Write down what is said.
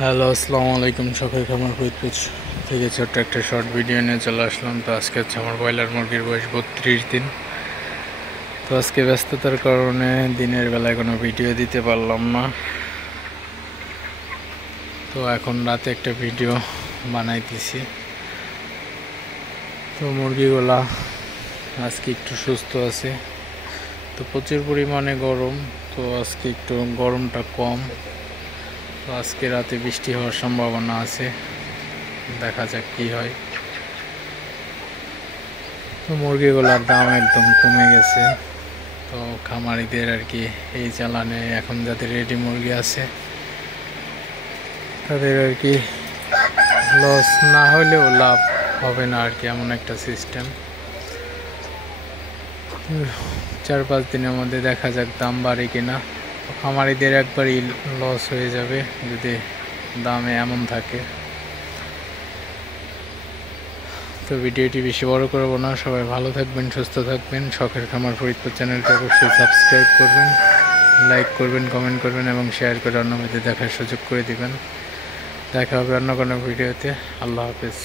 Hello, আসসালামু আলাইকুম। সকাল খামার ফরিদপুর থেকে ছোট্ট একটা শর্ট ভিডিও নিয়ে চলে আসলাম। তো আজকে হচ্ছে আমার ব্রয়লার মুরগির বয়স 32 দিন। তো আজকে ব্যস্ততার কারণে দিনের বেলায় কোনো ভিডিও দিতে পারলাম না। তো এখন রাতে একটা ভিডিও বানাইতেছি। তো মুরগিগুলা আজকে একটু সুস্থ আছে। তো প্রচুর পরিমাণে গরম, তো আজকে একটু গরমটা কম। তো আজকে রাতে বৃষ্টি হওয়ার সম্ভাবনা আছে, দেখা যাক কি হয়। তো মুরগিগুলোর দাম একদম কমে গেছে। তো খামারিদের আর কি এই চালানে এখন যাদের রেডি মুরগি আছে তাদের আর কি লস না হলেও লাভ হবে না আর কি, এমন একটা সিস্টেম। 4-5 দিনের মধ্যে দেখা যাক দাম বাড়ে কিনা। খামারিদের একবারই লস হয়ে যাবে যদি দামে এমন থাকে। তো ভিডিওটি বেশি বড় করব না, সবাই ভালো থাকবেন, সুস্থ থাকবেন। শখের খামার ফরিদপুর চ্যানেলটি অবশ্যই সাবস্ক্রাইব করবেন, লাইক করবেন, কমেন্ট করবেন এবং শেয়ার করে অন্যদের দেখার সুযোগ করে দিবেন। দেখা হবে অন্য কোনো ভিডিওতে। আল্লাহ হাফেজ।